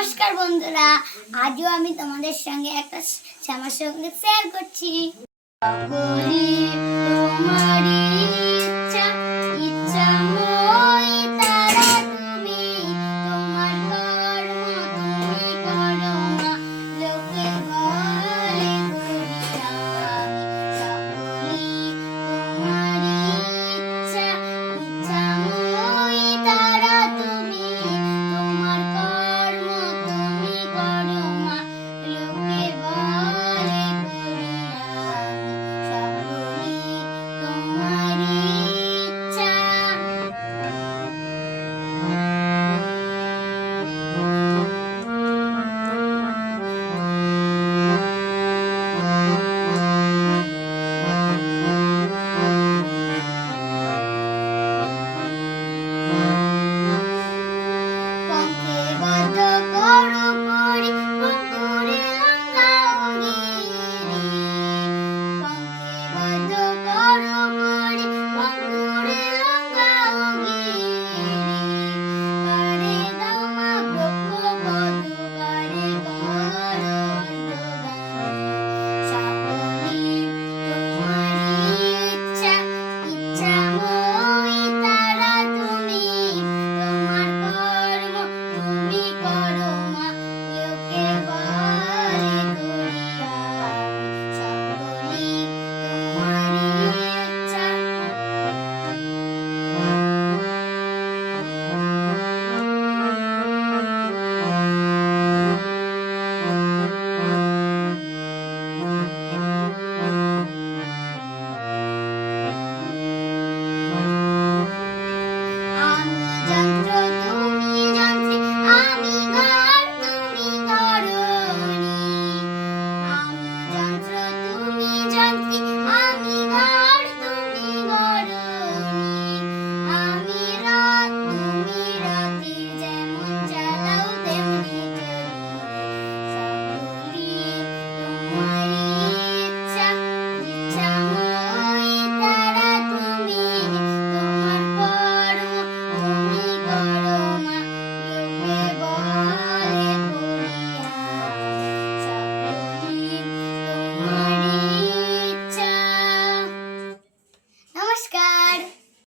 নমস্কার বন্ধুরা আজও আমি তোমাদের সঙ্গে একটা শ্যামা সংগীত শেয়ার করছি। তোমারই